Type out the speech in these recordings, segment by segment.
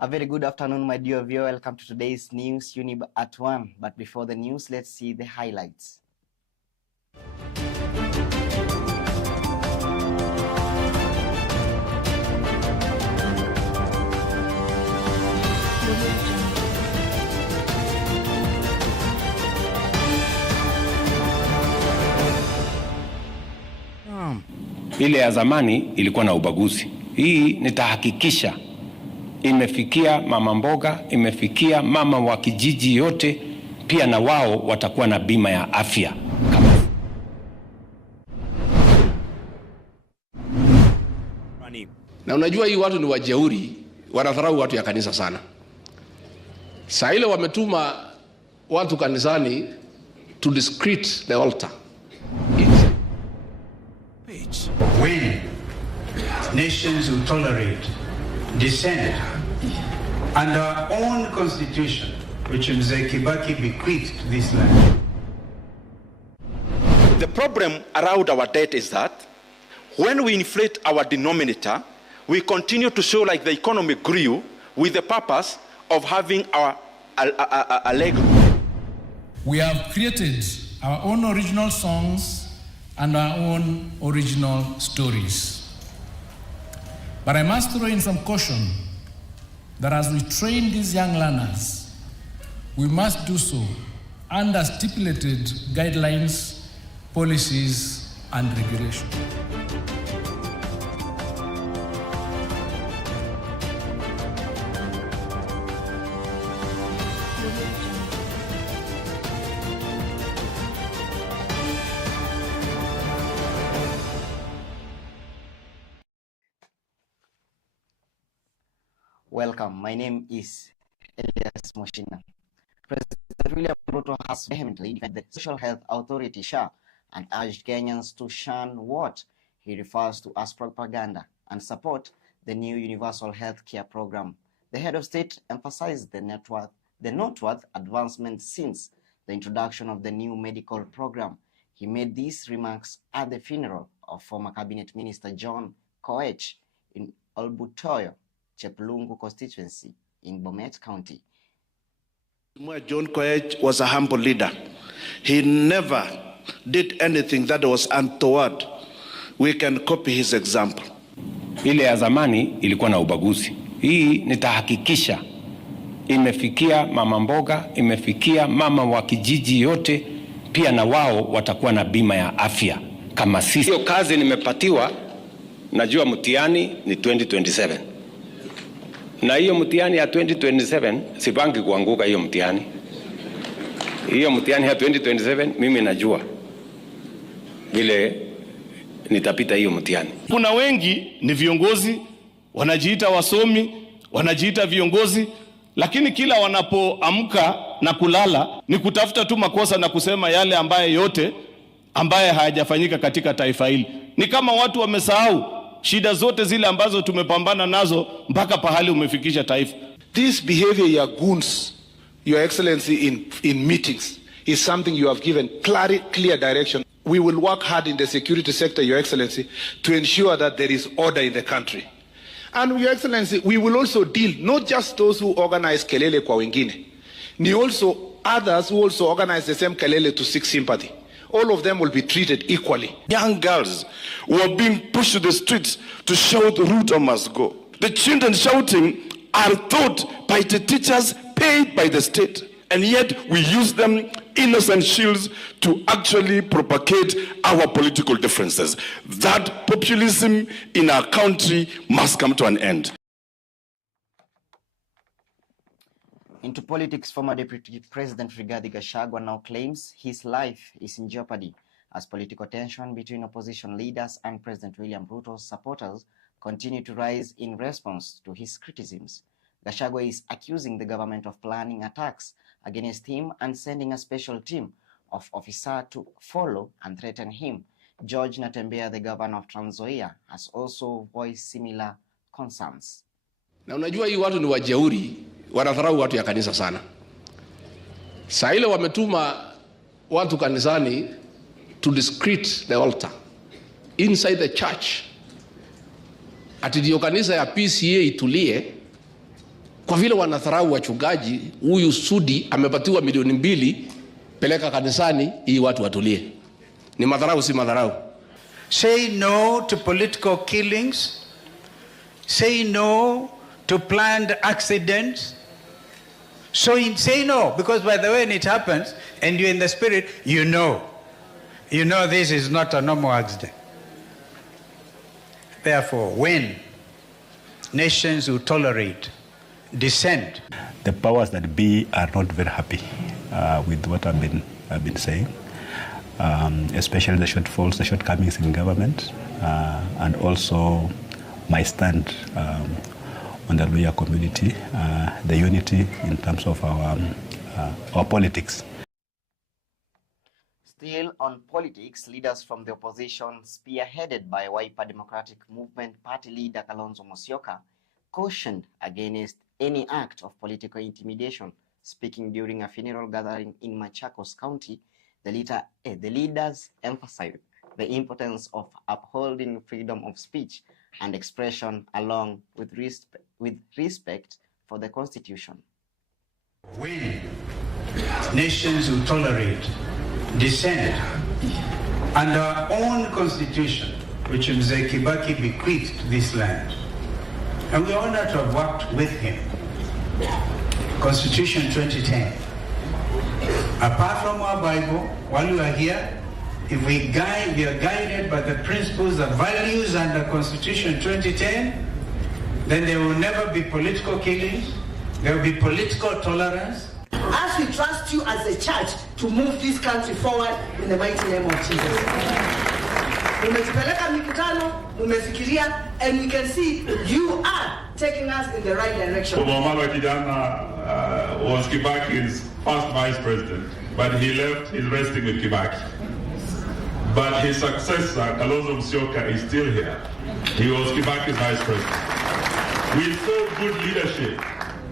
A very good afternoon, my dear viewer. Welcome to today's news, Younib at 1. But before the news, let's see the highlights. Ile ya zamani ilikuwa na ubaguzi. Hii nitahakikisha imefikia mama mboga, imefikia mama wa kijiji yote, pia na wao watakuwa na bima ya afya. Na unajua hii watu ni wajeuri, wanadharau watu ya kanisa sana. Saa ile wametuma watu kanisani to discredit the altar. When nations will tolerate dissent and our own constitution, which Mzee Kibaki bequeathed to this land. The problem around our debt is that when we inflate our denominator, we continue to show like the economy grew with the purpose of having a leg. We have created our own original songs and our own original stories. But I must throw in some caution that as we train these young learners, we must do so under stipulated guidelines, policies, and regulations. Welcome. My name is Elias Muchina. President William Ruto has vehemently defended the Social Health Authority (SHA) and urged Kenyans to shun what he refers to as propaganda and support the new Universal Health Care Program. The head of state emphasized the noteworthy advancement since the introduction of the new medical program. He made these remarks at the funeral of former Cabinet Minister John Koech in Olbutoyo, Cheplungu constituency in Bomet County. John Koech was a humble leader. He never did anything that was untoward. We can copy his example. Ile ya zamani ilikuwa na ubaguzi. Hii nitahakikisha imefikia mama mboga, imefikia mama wa kijiji yote, pia na wao watakuwa na bima ya afya kama sisi. Hiyo kazi nimepatiwa, najua mtihani ni 2027. Na hiyo mtihani ya 2027 sipangi kuanguka hiyo mtihani. Hiyo mtihani ya 2027 mimi najua vile nitapita hiyo mtihani. Kuna wengi ni viongozi, wanajiita wasomi, wanajiita viongozi, lakini kila wanapoamka na kulala ni kutafuta tu makosa na kusema yale ambaye hayajafanyika katika taifa hili. Ni kama watu wamesahau shida zote zile ambazo tumepambana nazo mpaka pahali umefikisha taifa. This behavior, your goons, Your Excellency, in meetings is something you have given clear direction. We will work hard in the security sector, Your Excellency, to ensure that there is order in the country. And Your Excellency, we will also deal not just those who organize kelele kwa wengine, ni also others who also organize the same kelele to seek sympathy. All of them will be treated equally. Young girls who are being pushed to the streets to shout Ruto must go. The children shouting are taught by the teachers paid by the state. And yet we use them innocent shields to actually propagate our political differences. That populism in our country must come to an end. Into politics, former Deputy President Rigathi Gachagua now claims his life is in jeopardy as political tension between opposition leaders and President William Ruto's supporters continue to rise in response to his criticisms. Gachagua is accusing the government of planning attacks against him and sending a special team of officers to follow and threaten him. George Natembeya, the governor of Trans Nzoia, has also voiced similar concerns. Na unajua hii watu ni wajeuri, wanadharau watu ya kanisa sana. Saa ile wametuma watu kanisani to discredit the altar inside the church. Ati ndio kanisa ya PCA itulie Kwa vile wanadharau wachungaji, huyu Sudi amepatiwa milioni 2, peleka kanisani ili watu watulie. Ni madharau si madharau? Say no to political killings. Say no to planned accidents. So say no, because by the way, when it happens and you're in the spirit, you know this is not a normal accident. Therefore, when nations who tolerate dissent, the powers that be are not very happy with what I've been saying, especially the shortfalls, the shortcomings in government, and also my stand on the Luhya community, the unity in terms of our politics. Still on politics, leaders from the opposition, spearheaded by Wiper Democratic Movement Party leader Kalonzo Musyoka, cautioned against any act of political intimidation. Speaking during a funeral gathering in Machakos County, the leaders emphasized the importance of upholding freedom of speech and expression along with respect for the Constitution. When nations who tolerate dissent and our own Constitution, which Mzee Kibaki bequeathed this land, and we are honored to have worked with him. Constitution 2010. Apart from our Bible, while we are here, if we are guided by the principles and values under Constitution 2010, then there will never be political killings, there will be political tolerance. As we trust you as a church to move this country forward in the mighty name of Jesus. Umetupeleka mikutano, umefikiria, and we can see you are taking us in the right direction. Obama Kijana was Kibaki's first vice president, but he left, he's resting with Kibaki. But his successor, Kalonzo Musyoka, is still here. He was Kibaki's vice president. We saw good leadership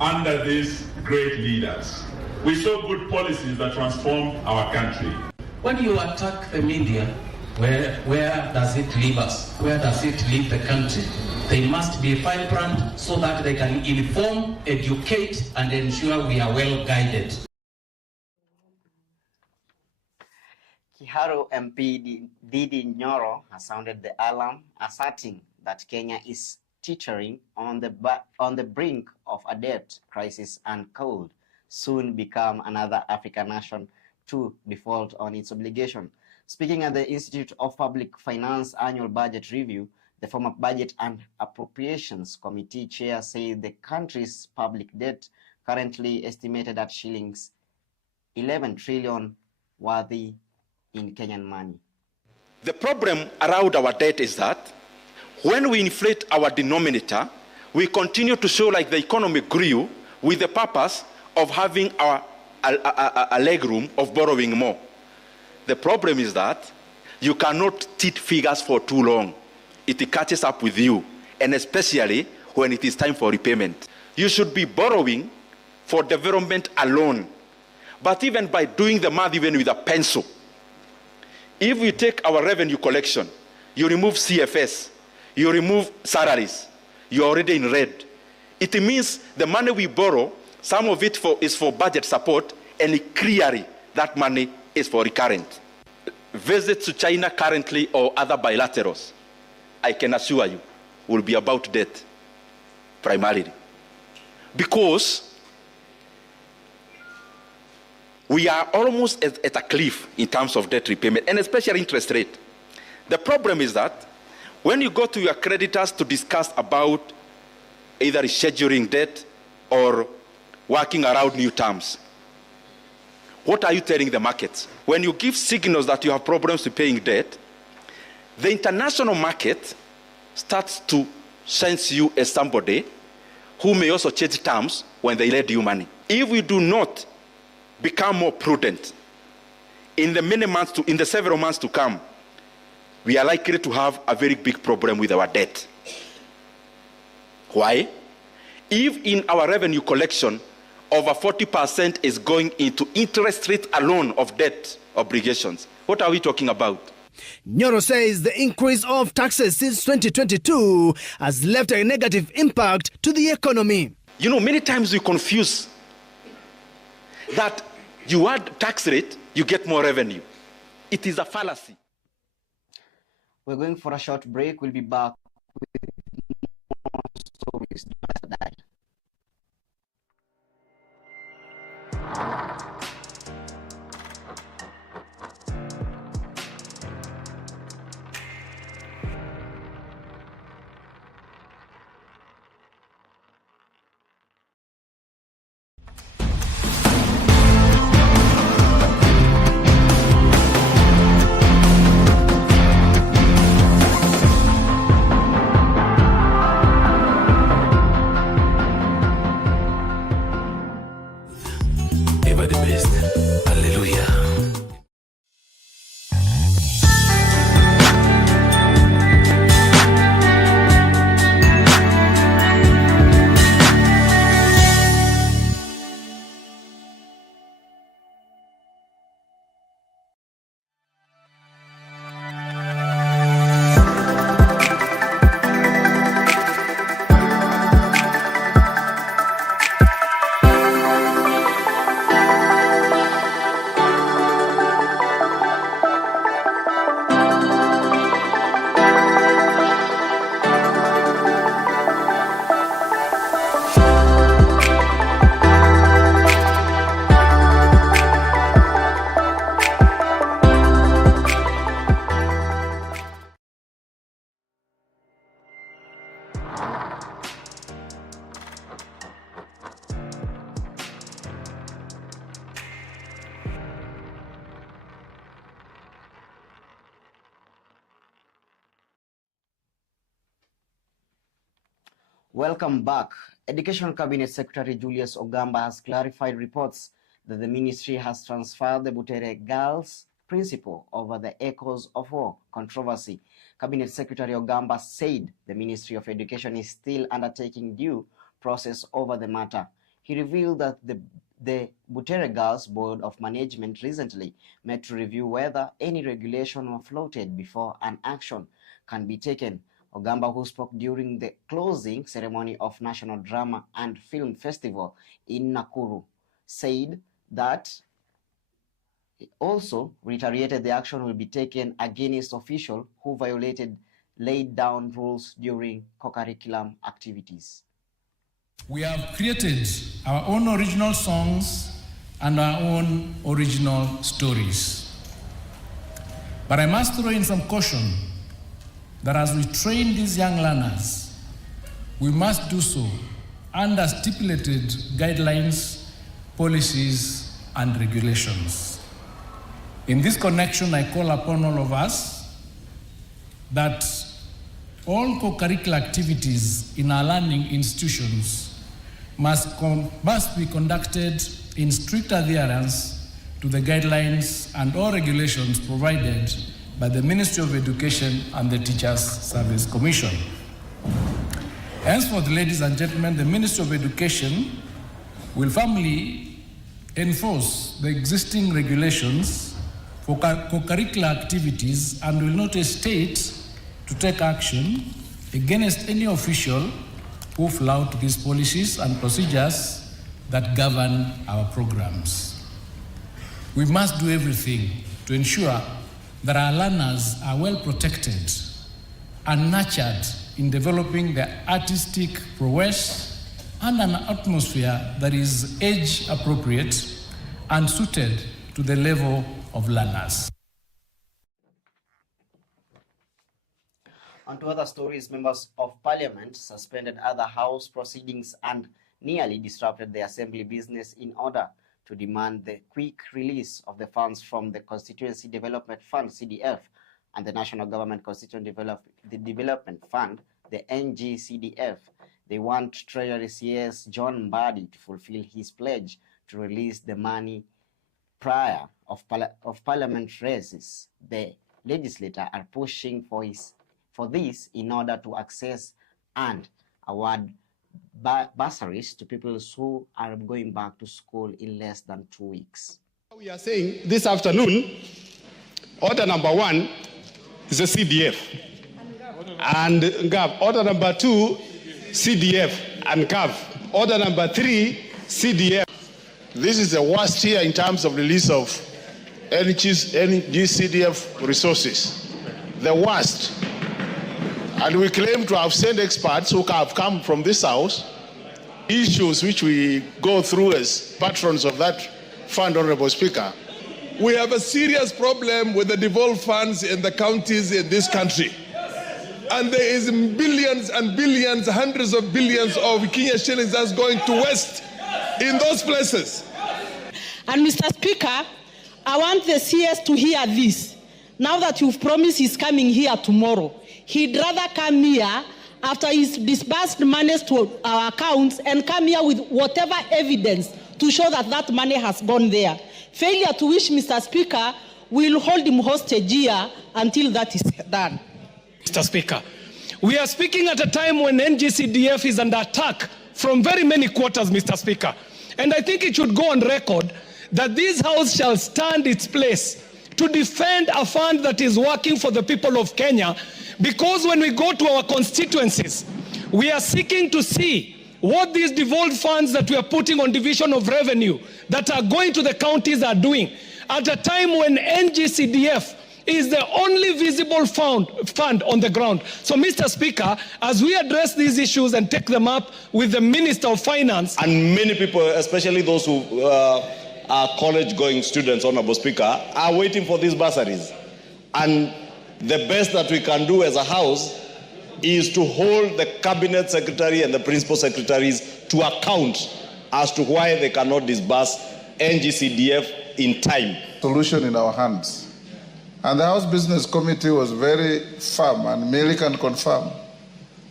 under these great leaders. We saw good policies that transformed our country. When you attack the media, where does it leave us? Where does it leave the country? They must be vibrant so that they can inform, educate, and ensure we are well guided. Kiharu MP Didi Nyoro has sounded the alarm, asserting that Kenya is teetering on the brink of a debt crisis and could soon become another African nation to default on its obligation. Speaking at the Institute of Public Finance annual budget review, the former Budget and Appropriations Committee chair said the country's public debt, currently estimated at shillings 11 trillion worthy in Kenyan money. The problem around our debt is that when we inflate our denominator, we continue to show like the economy grew with the purpose of having a leg room of borrowing more. The problem is that you cannot teach figures for too long. It catches up with you, and especially when it is time for repayment. You should be borrowing for development alone. But even by doing the math even with a pencil, if we take our revenue collection, you remove CFS, you remove salaries, you're already in red. It means the money we borrow, some of it is for budget support, and clearly that money is for recurrent. Visits to China currently or other bilaterals, I can assure you, will be about debt, primarily. Because we are almost at a cliff in terms of debt repayment, and especially interest rate. The problem is that when you go to your creditors to discuss about either rescheduling debt or working around new terms, what are you telling the markets? When you give signals that you have problems with paying debt, the international market starts to sense you as somebody who may also change terms when they lend you money. If we do not become more prudent in the several months to come, we are likely to have a very big problem with our debt. Why? If in our revenue collection, over 40% is going into interest rate alone of debt obligations, what are we talking about? Nyoro says the increase of taxes since 2022 has left a negative impact to the economy. You know, many times we confuse that you add tax rate, you get more revenue. It is a fallacy. We're going for a short break. We'll be back with more stories. Welcome back. Education Cabinet Secretary Julius Ogamba has clarified reports that the ministry has transferred the Butere girls' principal over the echoes of war controversy. Cabinet Secretary Ogamba said the Ministry of Education is still undertaking due process over the matter. He revealed that the Butere Girls Board of Management recently met to review whether any regulation was floated before an action can be taken. Ogamba, who spoke during the closing ceremony of National Drama and Film Festival in Nakuru, said that he also reiterated the action will be taken against officials who violated laid down rules during co-curriculum activities. We have created our own original songs and our own original stories. But I must throw in some caution that as we train these young learners, we must do so under stipulated guidelines, policies, and regulations. In this connection, I call upon all of us that all co-curricular activities in our learning institutions must be conducted in strict adherence to the guidelines and all regulations provided by the Ministry of Education and the Teachers Service Commission. Henceforth, ladies and gentlemen, the Ministry of Education will firmly enforce the existing regulations for co-curricular activities and will not hesitate to take action against any official who flout these policies and procedures that govern our programs. We must do everything to ensure that our learners are well protected and nurtured in developing their artistic prowess and an atmosphere that is age appropriate and suited to the level of learners. On to other stories, members of parliament suspended other house proceedings and nearly disrupted the assembly business in order to demand the quick release of the funds from the Constituency Development Fund, CDF, and the National Government Constituent Development Fund, the NGCDF. They want Treasury CS John Mbadi to fulfill his pledge to release the money prior of parliament races. The legislator are pushing for this in order to access and award bursaries to people who are going back to school in less than 2 weeks. We are saying this afternoon, order number 1 is a CDF and GAV. Order number 2, CDF and GAV. Order number 3, CDF. This is the worst year in terms of release of NGCDF resources. The worst. And we claim to have sent experts who have come from this house. Issues which we go through as patrons of that fund, Honorable Speaker. We have a serious problem with the devolved funds in the counties in this country. And there is billions and billions, hundreds of billions of Kenya shillings that's going to waste in those places. And Mr. Speaker, I want the CS to hear this. Now that you've promised he's coming here tomorrow, he'd rather come here after he's disbursed monies to our accounts and come here with whatever evidence to show that that money has gone there. Failure to which, Mr. Speaker, will hold him hostage here until that is done. Mr. Speaker, we are speaking at a time when NGCDF is under attack from very many quarters, Mr. Speaker. And I think it should go on record that this House shall stand its place to defend a fund that is working for the people of Kenya, because when we go to our constituencies, we are seeking to see what these devolved funds that we are putting on division of revenue that are going to the counties are doing, at a time when NGCDF is the only visible fund on the ground. So, Mr. Speaker, as we address these issues and take them up with the Minister of Finance... And many people, especially those who are college-going students, Honorable Speaker, are waiting for these bursaries. And the best that we can do as a House is to hold the Cabinet Secretary and the Principal Secretaries to account as to why they cannot disburse NGCDF in time. Solution in our hands. And the House Business Committee was very firm, and Mary can confirm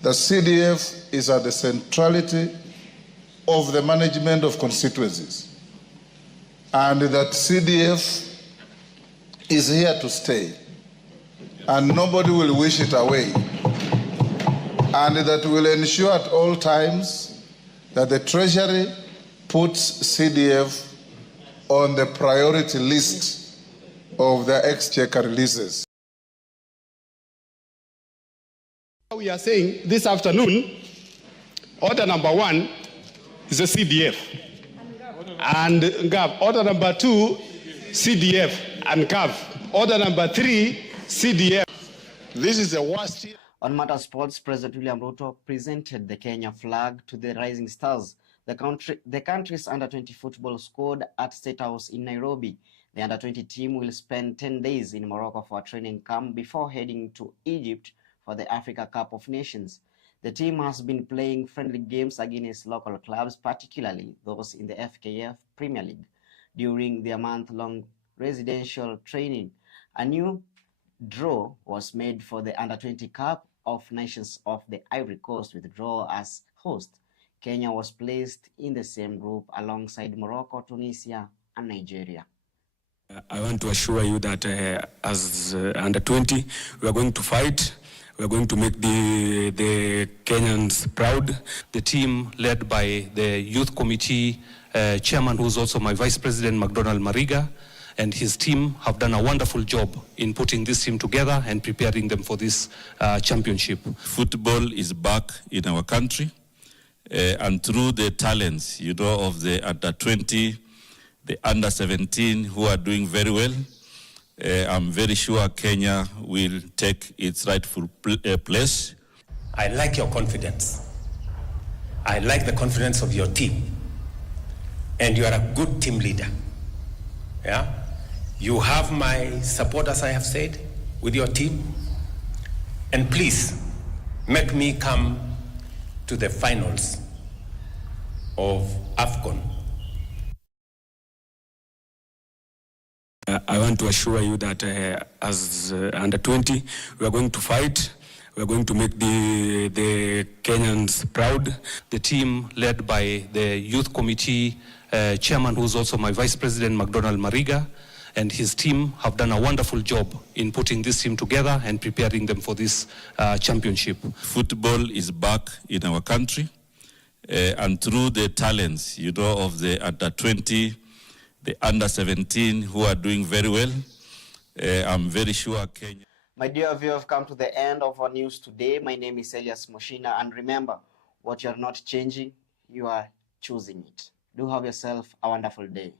that CDF is at the centrality of the management of constituencies, and that CDF is here to stay, and nobody will wish it away, and that will ensure at all times that the Treasury puts CDF on the priority list of the exchequer releases. We are saying this afternoon, order number 1 is a CDF and GAV. Order number 2, CDF and GAV. Order number 3, CDF. This is the worst year. On Matter Sports, President William Ruto presented the Kenya flag to the Rising Stars, the country's under-20 football squad at State House in Nairobi. The under-20 team will spend 10 days in Morocco for a training camp before heading to Egypt for the Africa Cup of Nations. The team has been playing friendly games against local clubs, particularly those in the FKF Premier League, during their month-long residential training. A new draw was made for the under-20 Cup of Nations of the Ivory Coast, with the draw as host. Kenya was placed in the same group alongside Morocco, Tunisia, and Nigeria. I want to assure you that as under 20, we are going to fight. We are going to make the Kenyans proud. The team led by the youth committee chairman, who's also my vice president, McDonald Mariga, and his team have done a wonderful job in putting this team together and preparing them for this championship. Football is back in our country, and through the talents, of the under 20, the under 17 who are doing very well, I'm very sure Kenya will take its rightful place. I like your confidence. I like the confidence of your team. And you are a good team leader. Yeah? You have my support, as I have said, with your team. And please, make me come to the finals of AFCON. I want to assure you that as under 20, we are going to fight. We are going to make the Kenyans proud. The team led by the youth committee chairman, who's also my vice president, McDonald Mariga, and his team have done a wonderful job in putting this team together and preparing them for this championship. Football is back in our country, and through the talents, of the under 20, the under 17 who are doing very well, I'm very sure Kenya. My dear viewer, have come to the end of our news today. My name is Elias Muchina, and remember, what you're not changing, you are choosing it. Do have yourself a wonderful day.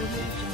Religion.